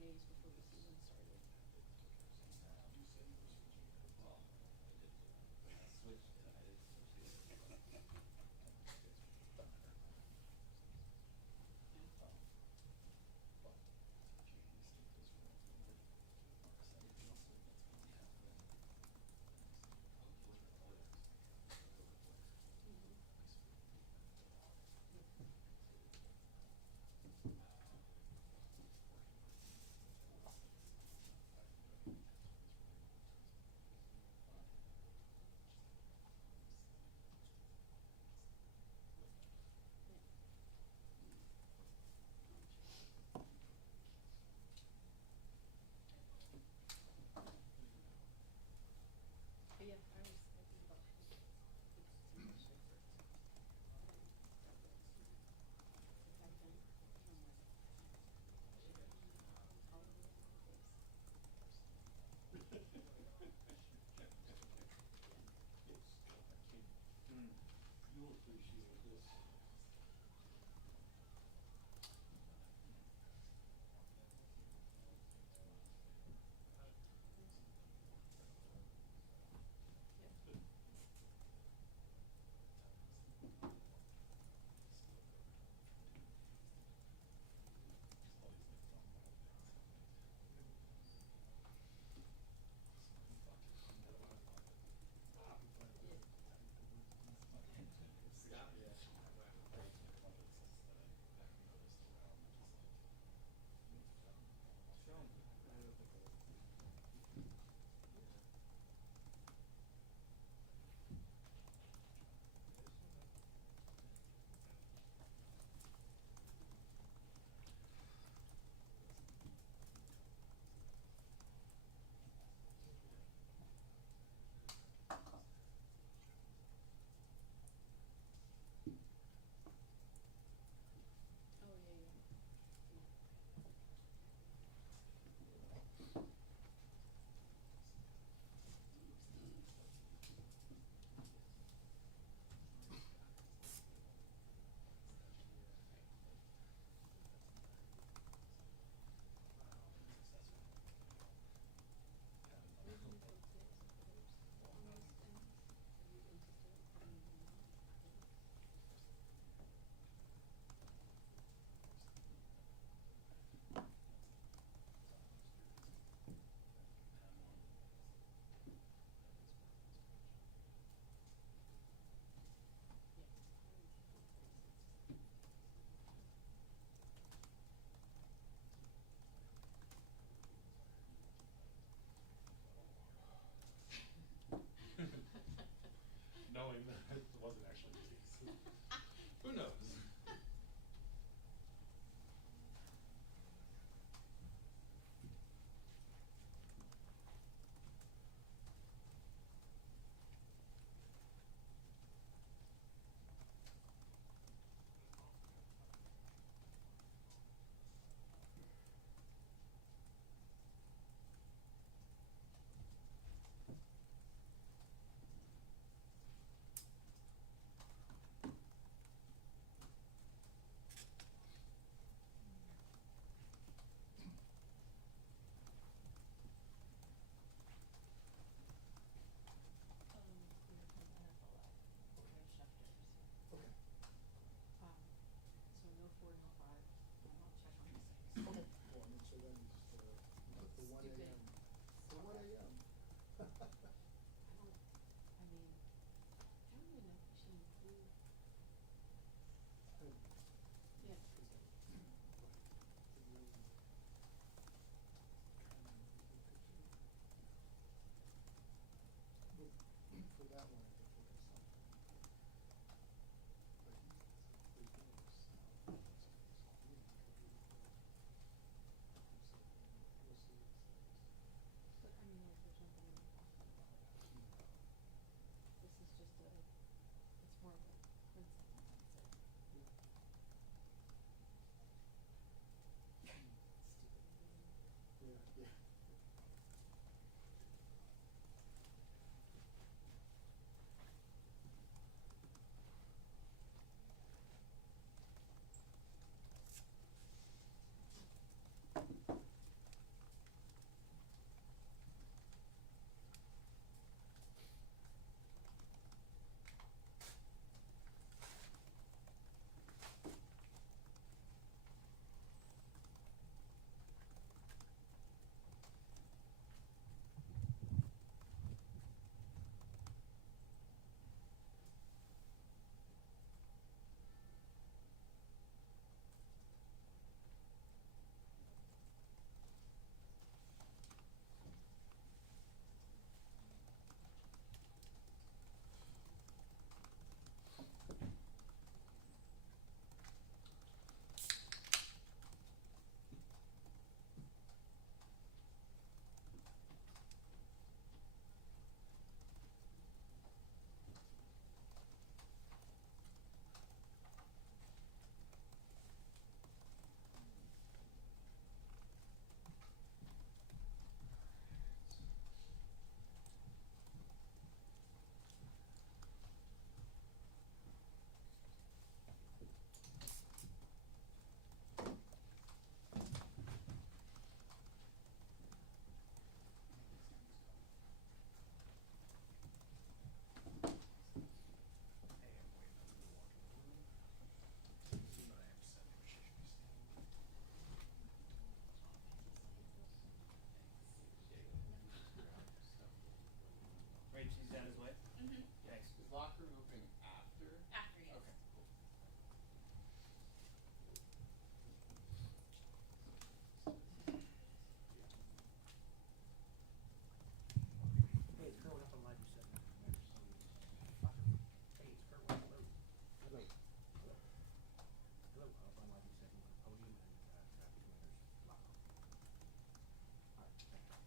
days before the season started. Well, I switched it. I didn't switch it. locker room opening after? After, yes. Okay, cool. Hey, it's Kurt. Up on live. You said that. Hey, it's Kurt. Hello. Hello. Hello. Hello. Up on live. You said podium and draft winners live. All right. Thanks. Thanks, guys.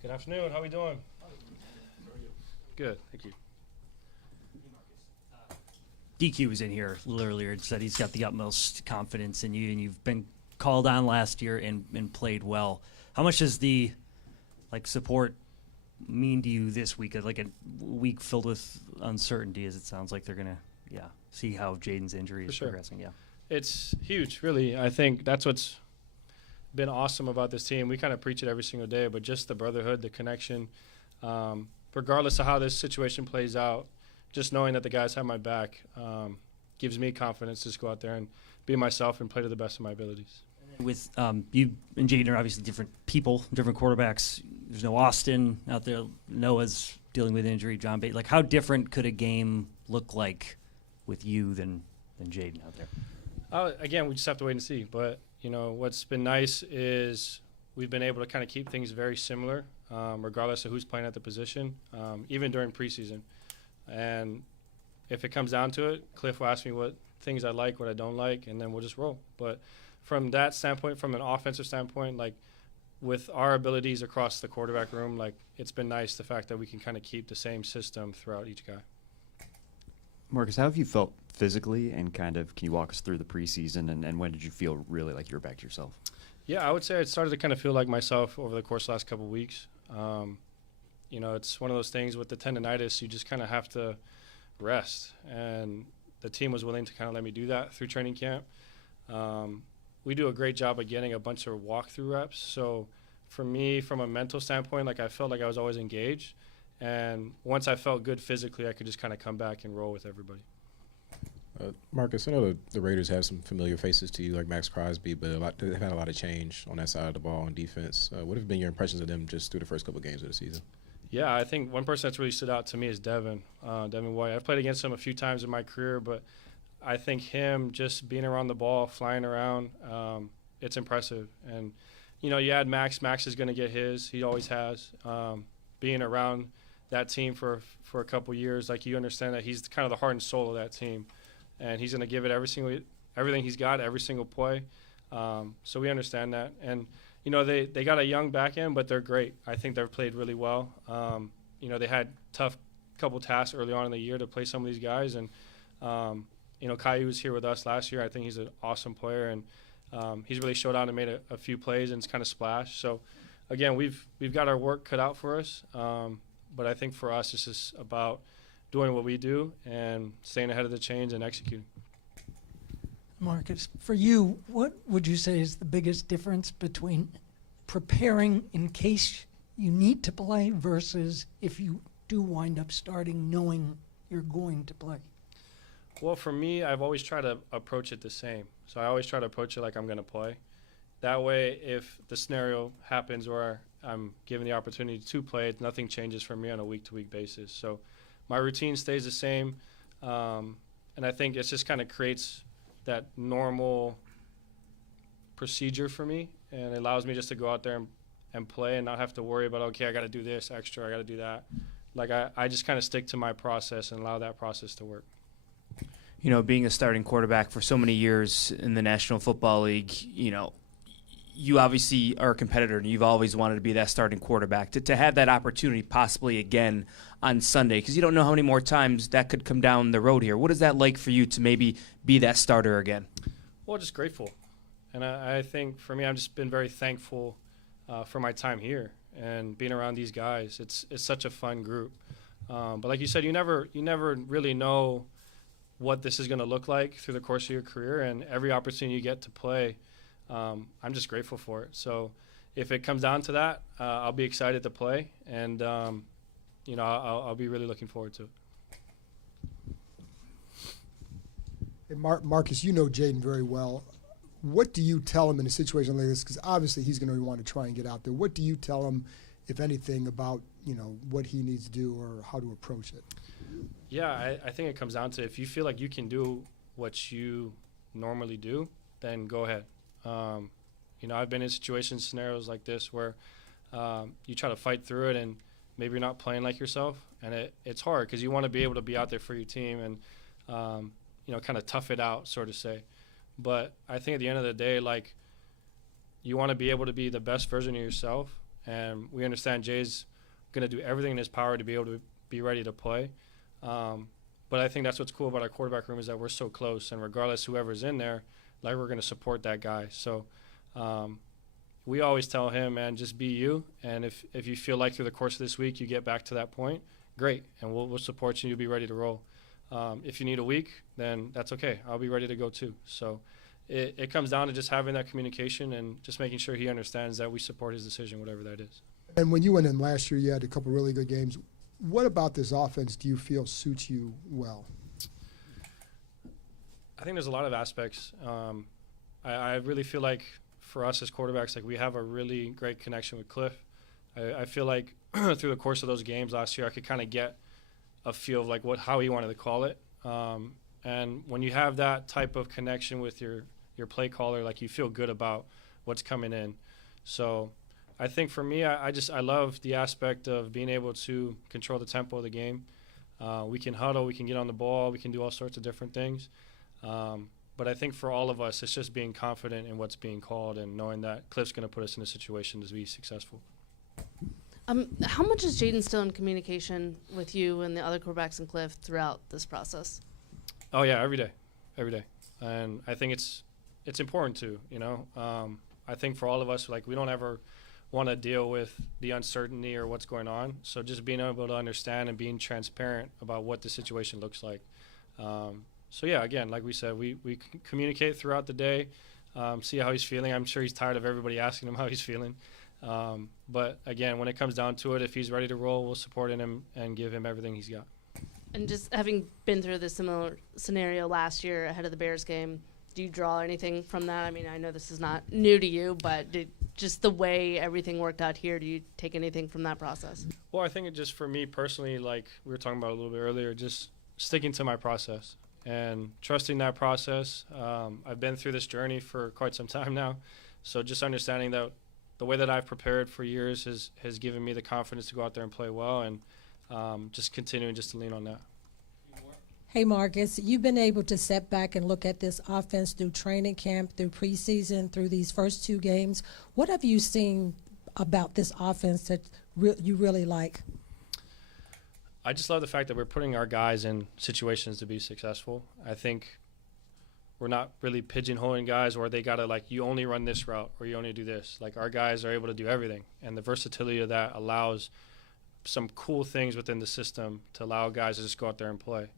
Good afternoon. How are we doing? Good. Thank you. DQ was in here a little earlier and said he's got the utmost confidence in you, and you've been called on last year and played well. How much does the support mean to you this week? Like a week filled with uncertainty, as it sounds like they're gonna see how Jayden's injury is progressing. Yeah, it's huge, really. I think that's what's been awesome about this team. We kind of preach it every single day, but just the brotherhood, the connection, regardless of how this situation plays out, just knowing that the guys have my back gives me confidence to just go out there and be myself and play to the best of my abilities. With you and Jayden are obviously different people, different quarterbacks. There's no Austin out there. Noah's dealing with injury. John Bates. Like, how different could a game look like with you than Jayden out there? Again, we just have to wait and see. But what's been nice is we've been able to kind of keep things very similar, regardless of who's playing at the position, even during preseason. And if it comes down to it, Cliff will ask me what things I like, what I don't like, and then we'll just roll. But from that standpoint, from an offensive standpoint, with our abilities across the quarterback room, it's been nice the fact that we can kind of keep the same system throughout each guy. Marcus, how have you felt physically, and can you walk us through the preseason, and when did you feel really like you were back to yourself? Yeah, I would say it started to kind of feel like myself over the course of the last couple of weeks. It's one of those things with the tendonitis, you just kind of have to rest, and the team was willing to kind of let me do that through training camp. We do a great job of getting a bunch of walkthrough reps, so for me, from a mental standpoint, I felt like I was always engaged, and once I felt good physically, I could just kind of come back and roll with everybody. Marcus, I know the Raiders have some familiar faces to you, like Max Crosby, but they've had a lot of change on that side of the ball on defense. What have been your impressions of them just through the first couple of games of the season? Yeah, I think one person that's really stood out to me is Devin White. I've played against him a few times in my career, but I think him just being around the ball, flying around, it's impressive. And, you add Max. Max is going to get his. He always has. Being around that team for a couple years, you understand that he's kind of the heart and soul of that team. and he's going to give it everything he's got every single play. So we understand that. And, you know, they got a young back end, but they're great. I think they've played really well. You know, they had tough couple tasks early on in the year to play some of these guys. And, you know, Caillou was here with us last year. I think he's an awesome player, and he's really showed out and made a few plays and it's kind of splashed. So, again, we've got our work cut out for us. But I think for us, it's just about doing what we do and staying ahead of the change and executing. Marcus, for you, what would you say is the biggest difference between preparing in case you need to play versus if you do wind up starting knowing you're going to play? Well, for me, I've always tried to approach it the same. So I always try to approach it like I'm going to play. That way, if the scenario happens where I'm given the opportunity to play, nothing changes for me on a week-to-week basis. So my routine stays the same, and I think it just kind of creates that normal procedure for me, and it allows me just to go out there and play and not have to worry about, okay, I got to do this extra, I got to do that. Like I just kind of stick to my process and allow that process to work. You know, being a starting quarterback for so many years in the National Football League, you know, you obviously are a competitor and you've always wanted to be that starting quarterback. To have that opportunity possibly again on Sunday, because you don't know how many more times that could come down the road here. What is that like for you to maybe be that starter again? Well, just grateful. And I think for me, I've just been very thankful for my time here and being around these guys. It's such a fun group. But like you said, you never really know what this is going to look like through the course of your career, and every opportunity you get to play, I'm just grateful for it. So if it comes down to that, I'll be excited to play, and you know, I'll be really looking forward to it. Hey, Marcus, you know Jayden very well. What do you tell him in a situation like this? Because obviously he's going to want to try and get out there. What do you tell him, if anything, about, you know, what he needs to do or how to approach it? Yeah, I think it comes down to if you feel like you can do what you normally do, then go ahead. You know, I've been in situations, scenarios like this where you try to fight through it and maybe you're not playing like yourself, and it's hard because you want to be able to be out there for your team and, you know, kind of tough it out, so to say. But I think at the end of the day, like, you want to be able to be the best version of yourself, and we understand Jay's going to do everything in his power to be able to be ready to play. But I think that's what's cool about our quarterback room is that we're so close, and regardless whoever's in there, like, we're going to support that guy. So we always tell him, man, just be you, and if you feel like through the course of this week you get back to that point, great, and we'll support you. You'll be ready to roll. If you need a week, then that's okay. I'll be ready to go too. So it comes down to just having that communication and just making sure he understands that we support his decision, whatever that is. And when you went in last year, you had a couple really good games. What about this offense do you feel suits you well? I think there's a lot of aspects. I really feel like for us as quarterbacks, like, we have a really great connection with Cliff. I feel like through the course of those games last year, I could kind of get a feel of like how he wanted to call it. And when you have that type of connection with your play caller, like, you feel good about what's coming in. So I think for me, I love the aspect of being able to control the tempo of the game. We can huddle, we can get on the ball, we can do all sorts of different things. But I think for all of us, it's just being confident in what's being called and knowing that Cliff's going to put us in a situation to be successful. How much is Jayden still in communication with you and the other quarterbacks and Cliff throughout this process? Oh yeah, every day, and I think it's important to, you know. I think for all of us, like, we don't ever want to deal with the uncertainty or what's going on. So just being able to understand and being transparent about what the situation looks like. So yeah, again, like we said, we communicate throughout the day, see how he's feeling. I'm sure he's tired of everybody asking him how he's feeling. But again, when it comes down to it, if he's ready to roll, we'll support him and give him everything he's got. And just having been through this similar scenario last year ahead of the Bears game, do you draw anything from that? I mean, I know this is not new to you, but just the way everything worked out here, do you take anything from that process? Well, I think it just, for me personally, like we were talking about a little bit earlier, just sticking to my process and trusting that process. I've been through this journey for quite some time now, so just understanding that the way that I've prepared for years has given me the confidence to go out there and play well, and just continuing just to lean on that. Hey, Marcus, you've been able to step back and look at this offense through training camp, through preseason, through these first 2 games. What have you seen about this offense that you really like? I just love the fact that we're putting our guys in situations to be successful. I think we're not really pigeonholing guys where they got to, like, you only run this route or you only do this. Like, our guys are able to do everything. And the versatility of that allows some cool things within the system to allow guys to just go out there and play.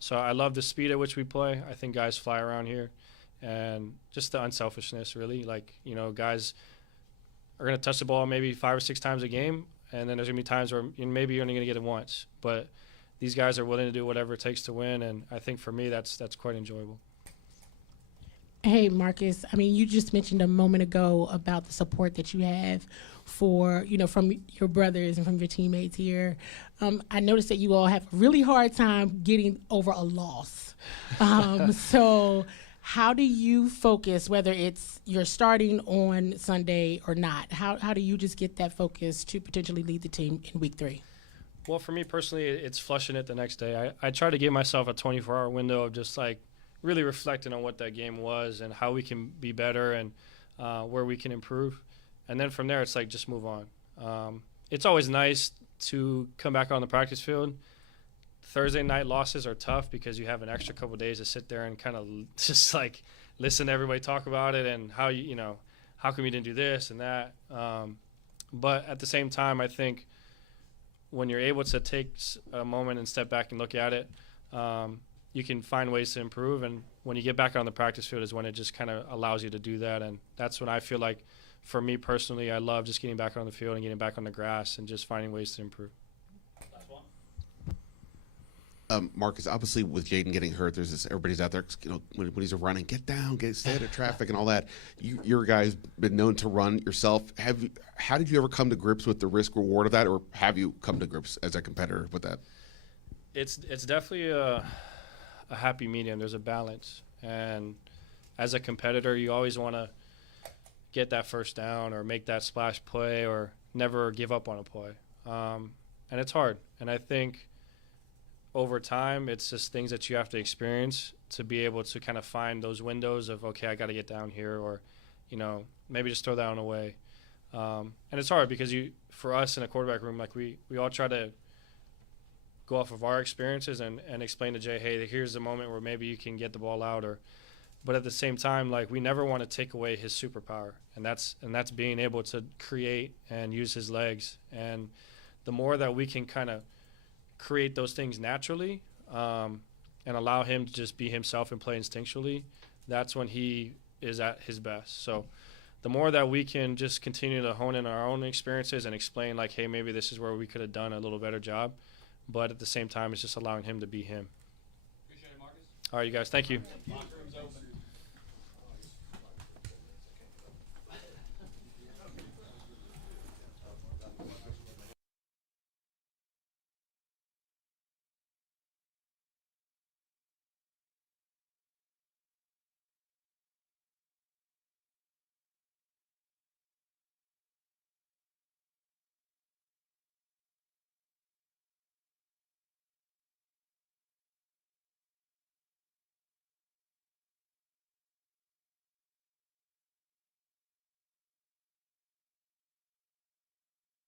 So I love the speed at which we play. I think guys fly around here. And just the unselfishness, really. Like, you know, guys are going to touch the ball maybe 5 or 6 times a game, and then there's going to be times where maybe you're only going to get it once. But these guys are willing to do whatever it takes to win, and I think for me that's quite enjoyable. Hey, Marcus, I mean, you just mentioned a moment ago about the support that you have for, you know, from your brothers and from your teammates here. I noticed that you all have a really hard time getting over a loss. So how do you focus, whether it's you're starting on Sunday or not? How do you just get that focus to potentially lead the team in week 3? Well, for me personally, it's flushing it the next day. I try to give myself a 24-hour window of just, like, really reflecting on what that game was and how we can be better and where we can improve. And then from there, it's like, just move on. It's always nice to come back on the practice field. Thursday night losses are tough because you have an extra couple days to sit there and kind of just, like, listen to everybody talk about it and how how come you didn't do this and that. But at the same time, I think when you're able to take a moment and step back and look at it, you can find ways to improve. And when you get back on the practice field is when it just kind of allows you to do that. And that's when I feel like, for me personally, I love just getting back on the field and getting back on the grass and just finding ways to improve. Marcus, obviously with Jayden getting hurt, there's this, everybody's out there, you know, when he's running, get down, stay out of traffic and all that. Your guys been known to run yourself. How did you ever come to grips with the risk reward of that, or have you come to grips as a competitor with that? It's definitely a happy medium. There's a balance, and as a competitor, you always want to get that first down or make that splash play or never give up on a play. And it's hard, and I think over time, it's just things that you have to experience to be able to kind of find those windows of, okay, I got to get down here, or, you know, maybe just throw that one away. And it's hard because for us in a quarterback room, like we all try to go off of our experiences and explain to Jay, hey, here's the moment where maybe you can get the ball out, but at the same time, like, we never want to take away his superpower, and that's being able to create and use his legs. And the more that we can kind of create those things naturally and allow him to just be himself and play instinctually, that's when he is at his best. So the more that we can just continue to hone in our own experiences and explain, like, hey, maybe this is where we could have done a little better job, but at the same time, it's just allowing him to be him. Appreciate it, Marcus. All right, you guys, thank you. Locker room's open.